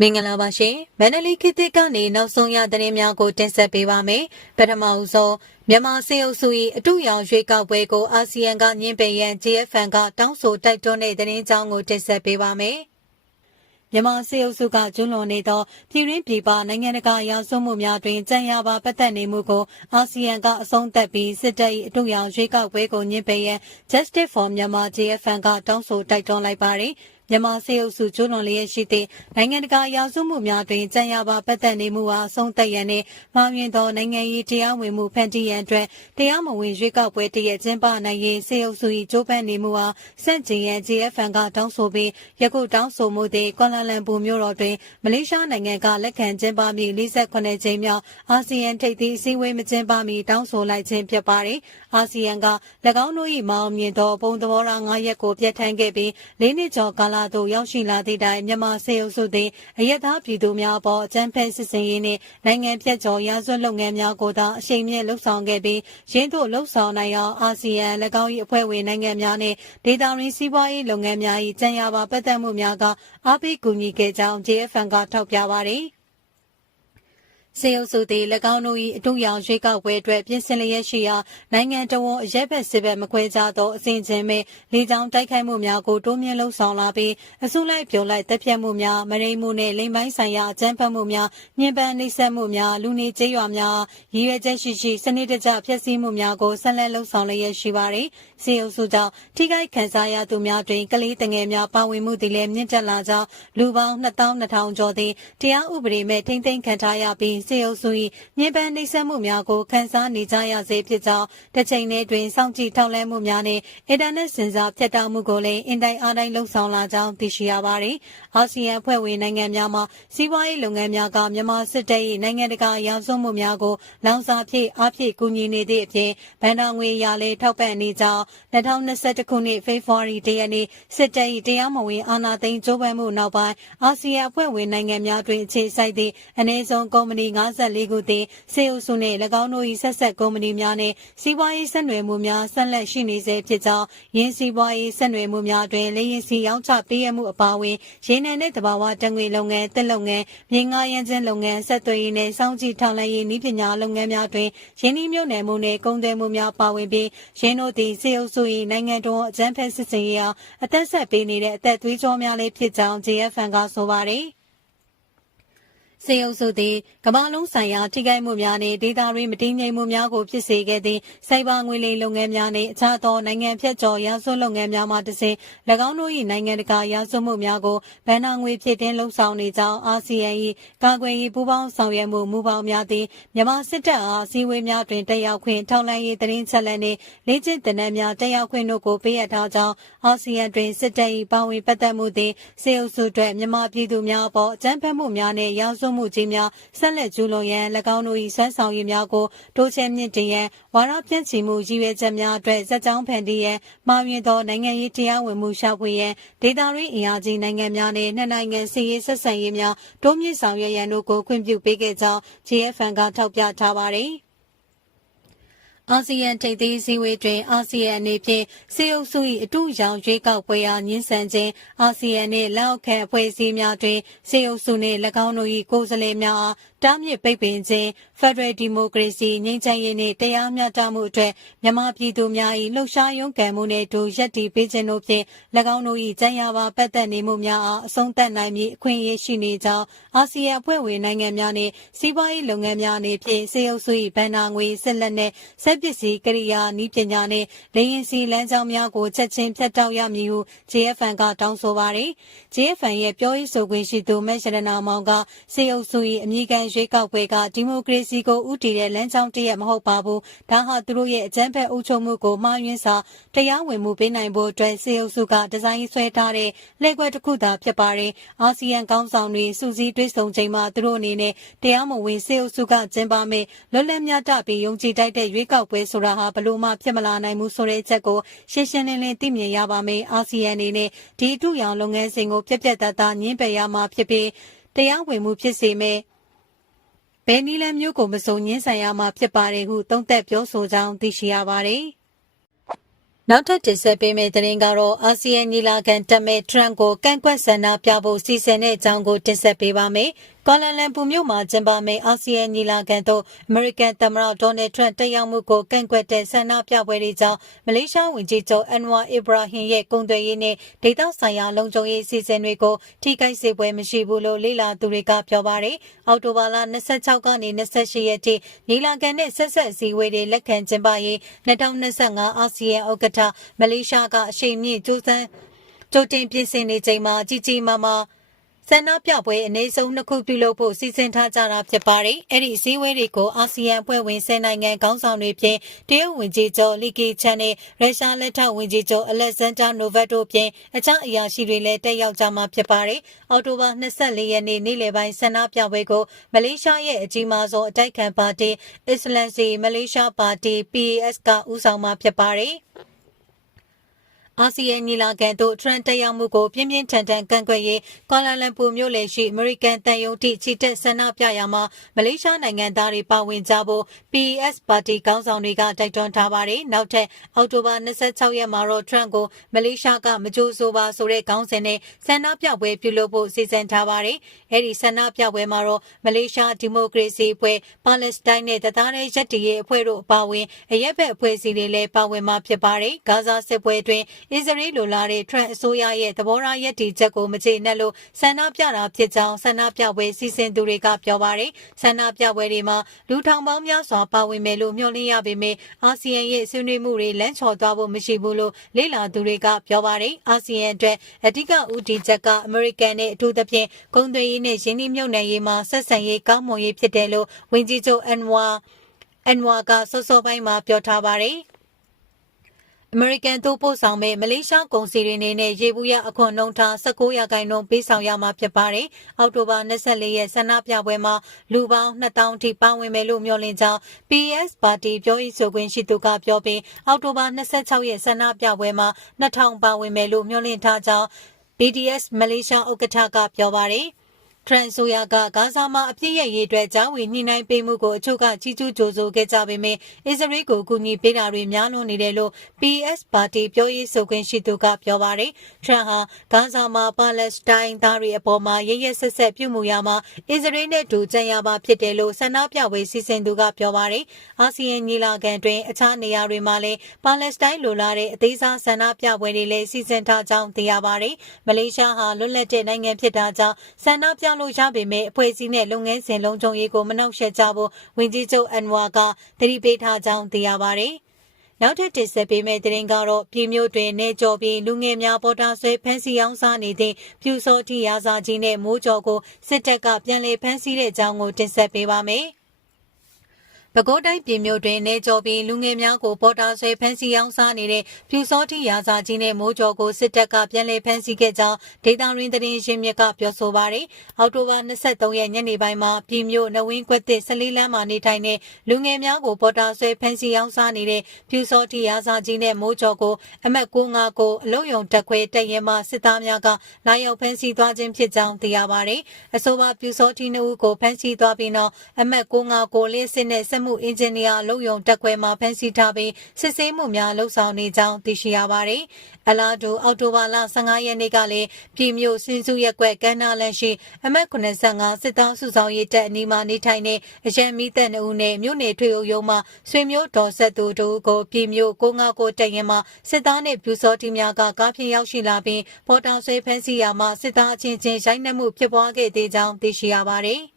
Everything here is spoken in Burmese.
မင်္ဂလာပါရှင်မန္တလေးခေတ်သစ်ကနေနောက်ဆုံးရသတင်းများကိုတင်ဆက်ပေးပါမယ်ပထမဦးဆုံးမြန်မာစေအုပ်စု၏အတူရောင်ရွေးကောက်ပွဲကိုအာဆီယံကညှင်းပယ်ရန် JFN ကတောင်းဆိုတိုက်တွန်းတဲ့သတင်းကြောင်းကိုတင်ဆက်ပေးပါမယ်မြန်မာစေအုပ်စုကကျွလွန်နေသောပြည်ရင်းပြည်ပနိုင်ငံတကာရာဇဝတ်မှုများတွင်ကြံရပါပတ်သက်နေမှုကိုအာဆီယံကအဆုံးသတ်ပြီးစစ်တပ်၏အတူရောင်ရွေးကောက်ပွဲကိုညှင်းပယ်ရန် Justice for Myanmar JFN ကတောင်းဆိုတိုက်တွန်းလိုက်ပါသည် မြန်မာစေအုပ်စုကျွလွန်လျက်ရှိသည့်နိုင်ငံတကာရာဇဝတ်မှုများတွင်ကြံရပါပတ်သက်နေမှုအားအဆုံးသတ်ရန်နှင့်မှားယွင်းသောနိုင်ငံရေးတရားဝင်မှုဖန်တီးရန်အတွက်တရားမဝင်ရွေးကောက်ပွဲတရက်ကျင်းပနိုင်ရေးစေအုပ်စု၏ကြိုးပမ်းနေမှုအားစန့်ကျင်ရန် GFN ကတောင်းဆိုပြီးယခုတောင်းဆိုမှုသည်ကွာလာလမ်ပူမြို့တော်တွင်မလေးရှားနိုင်ငံကလက်ခံကျင်းပမည့်48ကြိမ်မြောက်အာဆီယံထိပ်သီးအစည်းအဝေးမကျင်းပမီတောင်းဆိုလိုက်ခြင်းဖြစ်ပါသည်အာဆီယံက၎င်းတို့၏မအောင်မြင်သောပုံသဘောထား9ရက်ကိုပြဋ္ဌာန်းခဲ့ပြီး၄နှစ်ကျော်ကာလသို့ရောက်ရှိလာသည့်တိုင်မြန်မာစေအုပ်စုသည်အယက်သားပြည်သူများအပေါ်အကြမ်းဖက်စစ်စင်ရေးနှင့်နိုင်ငံပြတ်ကျော်ရာဇဝတ်လုပ်ငန်းများကိုသာအရှိန်မြင့်လှုပ်ဆောင်ခဲ့ပြီးရင်းတို့လှုပ်ဆောင်နိုင်အောင်အာဆီယံ၎င်း၏အဖွဲ့ဝင်နိုင်ငံများနှင့်ဒေသရင်းစီးပွားရေးလုပ်ငန်းများ၏ကြံရပါပတ်သက်မှုများကအားပေးကူညီခဲ့ကြောင်း JFN ကထောက်ပြပါသည် စေအုပ်စုသည်၎င်းတို့၏အတူရောင်ရွေးကောက်ပွဲအတွက်ပြင်ဆင်လျက်ရှိရာနိုင်ငံတော်ဝန်အရက်ဘက်စစ်ဘက်မခွဲခြားသောအစဉ်ချင်းမဲ့လေကြောင်းတိုက်ခိုက်မှုများကိုတိုးမြင့်လှုံ့ဆော်လာပြီးအစုလိုက်ပြိုလိုက်တပ်ဖြတ်မှုများမရိမှုနှင့်လိမ်ပိုင်းဆိုင်ရာအကြမ်းဖက်မှုများညှဉ်းပန်းနှိပ်စက်မှုများလူနေကျေးရွာများရည်ရွယ်ချက်ရှိရှိစနစ်တကျဖျက်ဆီးမှုများကိုဆက်လက်လှုံ့ဆော်လျက်ရှိပါသည်စေအုပ်စုကြောင့်ထိခိုက်ခံစားရသူများတွင်ကလေးတငယ်များပါဝင်မှုသည်လည်းမြင့်တက်လာကြောင်းလူပေါင်း2200ကျော်သည်တရားဥပဒေမဲ့ထိမ့်သိမ်းခံထားရပြီးစေအုပ်စု၏ညှဉ်းပန်းနှိပ်စက်မှုများကိုခန်းစားနေကြရစေဖြစ်ကြောင်းတစ်ချိန်တည်းတွင်စောင့်ကြည့်ထောက်လှမ်းမှုများနှင့်အင်တာနက်စင်ဆာဖြတ်တောက်မှုကိုလည်းအင်တိုင်းအားတိုင်းလှုံ့ဆော်လာကြောင်းသိရှိရပါသည်။အာဆီယံအဖွဲ့ဝင်နိုင်ငံများမှစီးပွားရေးလုပ်ငန်းများကမြန်မာစစ်တပ်၏နိုင်ငံတကာရာဇဝတ်မှုများကိုလောင်စာဖြည့်အားဖြည့်ကူညီနေသည့်အပြင်ဗန်ဒါငွေရာလည်းထောက်ပံ့နေကြောင်း2021ခုနှစ်ဖေဖော်ဝါရီလရက်နေ့စစ်တပ်၏တရားမဝင်အာဏာသိမ်းကြိုးပမ်းမှုနောက်ပိုင်းအာဆီယံအဖွဲ့ဝင်နိုင်ငံများတွင်အခြေစိုက်သည့်အနည်းဆုံးကုမ္ပဏီ54ခုသည်စေအုပ်စုနှင့်၎င်းတို့၏ဆက်ဆက်ကုမ္ပဏီများနှင့်စီးပွားရေးဆက်နွယ်မှုများဆက်လက်ရှိနေဆဲဖြစ်ကြောင်းရင်းစီးပွားရေးဆက်နွယ်မှုများတွင်လေရင်စီရောင်းချပေးရမှုအပါအဝင်ရေနံနှင့်တဘာဝတံငွေလုပ်ငန်းတက်လုပ်ငန်းမြေငါရန်ချင်းလုပ်ငန်းဆက်သွယ်ရေးနှင့်စောင့်ကြည့်ထောက်လှမ်းရေးနည်းပညာလုပ်ငန်းများတွင်ရင်းနှီးမြှုပ်နှံမှုနှင့်ကုန်သွယ်မှုများပါဝင်ပြီးရင်းတို့သည်စေအုပ်စု၏နိုင်ငံတော်အကြမ်းဖက်စစ်စင်ရေးအားအသက်ဆက်ပေးနေတဲ့အသက်သွေးကြောများလည်းဖြစ်ကြောင်း JFN ကဆိုပါတယ် စေအုပ်စုသည်ကမ္ဘာလုံးဆိုင်ရာထိခိုက်မှုများနှင့်ဒေတာရင်းမတည်ငြိမ်မှုများကိုဖြစ်စေခဲ့သည့်စိုက်ဘာငွေလိမ်လုပ်ငန်းများနှင့်အခြားသောနိုင်ငံဖြတ်ကျော်ရာဇဝတ်လုပ်ငန်းများမှတစ်ဆင့်၎င်းတို့၏နိုင်ငံတကာရာဇဝတ်မှုများကိုဗန်နာငွေဖြစ်တင်လှုံ့ဆော်နေကြောင်းအာဆီယံ၏ကာကွယ်ရေးပူးပေါင်းဆောင်ရွက်မှုမူပေါင်းများသည်မြန်မာစစ်တပ်အားအစည်းအဝေးများတွင်တက်ရောက်ခွင့်ထောက်လှမ်းရေးသတင်းချက်လက်နှင့်လေ့ကျင့်သင်တန်းများတက်ရောက်ခွင့်တို့ကိုပေးအပ်ထားကြောင်းအာဆီယံတွင်စစ်တပ်၏ပါဝင်ပတ်သက်မှုသည်စေအုပ်စုအတွက်မြန်မာပြည်သူများအပေါ်အကြမ်းဖက်မှုများနှင့်ရာဇဝတ်မှုကြီးများဆက်လက်ကျူးလွန်ရန်၎င်းတို့၏ဆွမ်းဆောင်ရည်များကိုတိုးချဲ့မြင့်တင်ရန်ဝါရပြန့်ချီမှုရည်ရွယ်ချက်များအတွက်စက်ကြောင်းဖန်တီးရန်မှာမြင်သောနိုင်ငံရေးတရားဝင်မှုရှာဖွေရန်ဒေသရင်းအင်အားကြီးနိုင်ငံများနှင့်နှစ်နိုင်ငံစီးရေးဆက်ဆံရေးများတိုးမြင့်ဆောင်ရွက်ရန်တို့ကိုခွင့်ပြုပေးခဲ့ကြောင်း GFN ကထောက်ပြထားပါသည် အာဆီယံထိပ်သီးစည်းဝေးတွင် အာဆီယံအနေဖြင့်စေအုပ်စု၏အတူရောင်ရွေးကောက်ပွဲအားညှင်းဆန်ခြင်းအာဆီယံနှင့်လက်အောက်ခံအဖွဲ့အစည်းများတွင်စေအုပ်စုနှင့်၎င်းတို့၏ကိုယ်စားလှယ်များအားတားမြစ်ပိတ်ပင်ခြင်းဖက်ဒရယ်ဒီမိုကရေစီငြိမ်းချမ်းရေးနှင့်တရားမျှတမှုအတွက်မြန်မာပြည်သူများ၏လှုပ်ရှားရုန်းကန်မှုနှင့်ဒူရက်တီပေးခြင်းတို့ဖြင့်၎င်းတို့၏ကြံရပါပတ်သက်နေမှုများအားအဆုံးသတ်နိုင်မည်အခွင့်အရေးရှိနေကြောင်းအာဆီယံအဖွဲ့ဝင်နိုင်ငံများနှင့်စီးပွားရေးလုပ်ငန်းများအနေဖြင့်စေအုပ်စု၏ဗန်နာငွေဆက်လက်နှင့်ဆက်ပစ္စည်းကိရိယာနည်းပညာနှင့်လေရင်စီလမ်းကြောင်းများကိုချက်ချင်းဖြတ်တောက်ရမည်ဟု JFN ကတောင်းဆိုပါသည် JFN ရဲ့ပြောရေးဆိုခွင့်ရှိသူမက်ရတနာမောင်ကစေအုပ်စု၏အမိခံရွေးကောက်ပွဲကဒီမိုကရေစီကိုဥတည်တဲ့လမ်းကြောင်းတရက်မဟုတ်ပါဘူးဒါဟာသူတို့ရဲ့အကြမ်းဖက်အုပ်ချုပ်မှုကိုမှားယွင်းစွာတရားဝင်မှုပေးနိုင်ဖို့အတွက်စေအုပ်စုကဒီဇိုင်းဆွဲထားတဲ့လက်ကွက်တစ်ခုသာဖြစ်ပါတယ်အာဆီယံကောင်းဆောင်တွေစူးစီးတွေ့ဆုံချိန်မှာသူတို့အနေနဲ့တရားမဝင်စေအုပ်စုကကျင်းပမဲ့လွတ်လပ်မြတ်တပြီးယုံကြည်တိုက်တဲ့ရွေးကောက်ပွဲဆိုတာဟာဘလို့မှဖြစ်မလာနိုင်ဘူးဆိုတဲ့အချက်ကိုရှင်းရှင်းလင်းလင်းသိမြင်ရပါမယ်အာဆီယံအနေနဲ့ဒီအထူရောင်လုပ်ငန်းစဉ်ကိုပြက်ပြက်တသားညှင်းပယ်ရမှာဖြစ်ပြီးတရားဝင်မှုဖြစ်စေမဲ့ဘယ်နည်းလမ်းမျိုးကိုမစုံညင်းဆိုင်ရမှာဖြစ်ပါတယ်ဟုသုံးသက်ပြောဆိုကြောင်းသိရှိရပါတယ်။နောက်ထပ်တင်ဆက်ပေးမယ့်သတင်းကတော့အာဆီယံညီလာခံတက်မဲ့ထရန့်ကိုကန့်ကွက်ဆန္ဒပြဖို့စီစဉ်တဲ့အကြောင်းကိုတင်ဆက်ပေးပါမယ်။ ကွာလာလမ်ပူမြို့မှာကျင်းပမယ့်အာဆီယံညီလာခံသို့အမေရိကန်သမ္မတဒေါ်နယ်ထရန့်တက်ရောက်မှုကိုကန့်ကွက်တဲ့ဆန္ဒပြပွဲတွေကြောင့်မလေးရှားဝန်ကြီးချုပ်အန်ဝါအီဘရာဟင်ရဲ့ကုန်သွယ်ရေးနဲ့ဒေသဆိုင်ရာလုံခြုံရေးအစီအစဉ်တွေကိုထိခိုက်စေပွဲမရှိဘူးလို့လေ့လာသူတွေကပြောပါတယ်။အောက်တိုဘာလ26ကနေ28ရက်ထိညီလာခံနဲ့ဆက်ဆက်အစည်းအဝေးတွေလက်ခံကျင်းပရေး2025အာဆီယံဥက္ကဋ္ဌမလေးရှားကအရှိန်မြင့်ကြိုးစမ်းကြိုတင်ပြင်ဆင်နေချိန်မှာကြီးကြီးမားမား ဆန္ဒပြပွဲအနေဆုံးနှစ်ခုပြုလုပ်ဖို့စီစဉ်ထားကြတာဖြစ်ပါတယ်။အဲ့ဒီအစည်းအဝေးတွေကိုအာဆီယံအဖွဲ့ဝင်10နိုင်ငံခေါင်းဆောင်တွေဖြင့်တရုတ်ဝန်ကြီးချုပ်လီကီချန်နဲ့ရုရှားလက်ထောက်ဝန်ကြီးချုပ်အလက်ဇန်ဒါနိုဗက်တို့ဖြင့်အခြားအရာရှိတွေလည်းတက်ရောက်ကြမှာဖြစ်ပါတယ်။အော်တိုဘာ24ရက်နေ့နေ့လယ်ပိုင်းဆန္ဒပြပွဲကိုမလေးရှားရဲ့အကြီးမားဆုံးအတိုက်ခံပါတီအစ္စလမ်စီမလေးရှားပါတီ PAS ကဦးဆောင်မှာဖြစ်ပါတယ်။ အာဆီယံညီလာခံသို့ထရန်တက်ရောက်မှုကိုပြင်းပြင်းထန်ထန်ကန့်ကွက်ရေးကွာလာလမ်ပူမြို့လေရှိအမေရိကန်တန်ယုံတိချီတက်ဆန္ဒပြရာမှာမလေးရှားနိုင်ငံသားတွေပါဝင်ကြဖို့ PS ပါတီခေါင်းဆောင်တွေကတိုက်တွန်းထားပါတယ်။နောက်ထပ်အောက်တိုဘာ26ရက်မှာတော့ထရန်ကိုမလေးရှားကမကြိုးဆိုပါဆိုတဲ့ခေါင်းစဉ်နဲ့ဆန္ဒပြပွဲပြုလုပ်ဖို့စီစဉ်ထားပါတယ်။အဲဒီဆန္ဒပြပွဲမှာတော့မလေးရှားဒီမိုကရေစီအဖွဲ့ပါလက်စတိုင်းနဲ့တသားတဲ့ရက်တီရဲ့အဖွဲ့တို့အပါအဝင်အရက်ဘက်အဖွဲ့အစည်းတွေလည်းပါဝင်မှာဖြစ်ပါတယ်။ဂါဇာစစ်ပွဲအတွင်းအစ္စရေးလိုလာတဲ့ထရန့်အစိုးရရဲ့သဘောထားရည်တည်ချက်ကိုမကျေနပ်လို့ဆန္ဒပြတာဖြစ်ကြောင်းဆန္ဒပြပွဲစီစဉ်သူတွေကပြောပါတယ်။ဆန္ဒပြပွဲတွေမှာလူထောင်ပေါင်းများစွာပါဝင်မယ်လို့မျှော်လင့်ရပေမယ့်အာဆီယံရဲ့ဆွေးနွေးမှုတွေလမ်းချော်သွားဖို့မရှိဘူးလို့လေ့လာသူတွေကပြောပါတယ်။အာဆီယံအတွက်အဓိကဦးတည်ချက်ကအမေရိကန်နဲ့အထူးသဖြင့်ကုန်သွယ်ရေးနဲ့ရင်းနှီးမြှုပ်နှံရေးမှာဆက်ဆံရေးကောင်းမွန်ရေးဖြစ်တယ်လို့ဝန်ကြီးချုပ်အန်ဝါအန်ဝါကစောစောပိုင်းမှာပြောထားပါတယ်။ အမေရိကန်သို့ပို့ဆောင်မဲ့မလေးရှားကုန်စည်တွေနေနဲ့ရေဘူးရအခွန်နှုန်းထား19ရာခိုင်နှုန်းပေးဆောင်ရမှာဖြစ်ပါတယ်။အောက်တိုဘာ24ရက်ဆန္ဒပြပွဲမှာလူပေါင်း2000ထိပါဝင်မယ်လို့မျှော်လင့်ကြောင်း PS ပါတီပြောရေးဆိုခွင့်ရှိသူကပြောပြီးအောက်တိုဘာ26ရက်ဆန္ဒပြပွဲမှာ2000ပါဝင်မယ်လို့မျှော်လင့်ထားကြောင်း BDS မလေးရှားဥက္ကဋ္ဌကပြောပါတယ်။ ထရန်ဆိုယာကဂါဇာမှာအပြစ်ရဲ့ရေးအတွက်ကြားဝင်ညှိနှိုင်းပေးမှုကိုအချို့ကကြီးကျူးကြိုဆိုခဲ့ကြပေမယ့်အစ္စရေးကိုကူညီပေးတာတွေများလွန်နေတယ်လို့ PS ပါတီပြောရေးဆိုခွင့်ရှိသူကပြောပါတယ်။ထရန်ဟာဂါဇာမှာပါလက်စတိုင်းသားတွေအပေါ်မှာရရဆက်ဆက်ပြုမှုရမှာအစ္စရေးနဲ့တူကြံရပါဖြစ်တယ်လို့ဆန္ဒပြပွဲစီစဉ်သူကပြောပါတယ်။အာဆီယံညီလာခံတွင်အခြားနေရာတွေမှာလည်းပါလက်စတိုင်းလိုလားတဲ့အသေးစားဆန္ဒပြပွဲတွေလည်းစီစဉ်ထားကြောင်းသိရပါတယ်။မလေးရှားဟာလွတ်လပ်တဲ့နိုင်ငံဖြစ်တာကြောင့်ဆန္ဒပြလို့ရပေမဲ့အဖွဲ့အစည်းနဲ့လုပ်ငန်းစဉ်လုံးချုံရေးကိုမနှောက်ယှက်ကြဖို့ဝန်ကြီးချုပ်အန်ဝါကသတိပေးထားကြောင်းသိရပါတယ်။နောက်ထပ်တင်ဆက်ပေးမယ့်သတင်းကတော့ပြည်မျိုးတွင်နေကြော်ပြီးလူငယ်များပေါ်တာဆွဲဖမ်းဆီးအောင်စားနေတဲ့ပြူစောတိရာဇာကြီးနဲ့မိုးကြော်ကိုစစ်တပ်ကပြန်လည်ဖမ်းဆီးတဲ့အကြောင်းကိုတင်ဆက်ပေးပါမယ်။ ပဲခူးတိုင်းပြည်မြို့တွင်နေကြော်ပြီးလူငယ်များကိုပေါ်တာဆွဲဖမ်းဆီးအောင်စားနေတဲ့ပြူစောတိရာဇာကြီးနဲ့မိုးကြော်ကိုစစ်တပ်ကပြန်လည်ဖမ်းဆီးခဲ့ကြောင်းဒေတာရင်းသတင်းရင်းမြစ်ကပြောဆိုပါရယ်အောက်တိုဘာ23ရက်ညနေပိုင်းမှာပြည်မြို့နဝင်းကွက်တစ်14လမ်းမှာနေထိုင်တဲ့လူငယ်များကိုပေါ်တာဆွဲဖမ်းဆီးအောင်စားနေတဲ့ပြူစောတိရာဇာကြီးနဲ့မိုးကြော်ကိုအမတ်95ကိုအလုံးယုံတက်ခွဲတရင်မှစစ်သားများကလာရောက်ဖမ်းဆီးသွားခြင်းဖြစ်ကြောင်းသိရပါရယ်အဆိုပါပြူစောတိနှုတ်ကိုဖမ်းဆီးသွားပြီးနောက်အမတ်95ကိုလင်းစစ်နဲ့စစ်မှုအင်ဂျင်နီယာလုံယုံတက်ခွဲမှာဖမ်းဆီးထားပြီးစစ်ဆေးမှုများလှုပ်ဆောင်နေကြောင်းသိရှိရပါတယ်။အလားတူအောက်တိုဘာလ15ရက်နေ့ကလည်းပြည်မြို့စင်စုရက်ကွက်ကမ်းနားလန်ရှိအမတ်85စစ်တောင်းစုဆောင်ရေးတပ်အနီးမှာနေထိုင်တဲ့အရန်မီသက်နှုတ်နဲ့မြို့နယ်ထွေအုပ်ရုံးမှဆွေမျိုးတော်ဆက်သူတို့ကိုပြည်မြို့659တပ်ရင်မှစစ်သားနဲ့ပြူစောတီများကကားဖြင့်ရောက်ရှိလာပြီးပေါ်တာဆွဲဖမ်းဆီးရာမှာစစ်သားအချင်းချင်းရိုက်နှက်မှုဖြစ်ပွားခဲ့သေးကြောင်းသိရှိရပါတယ်။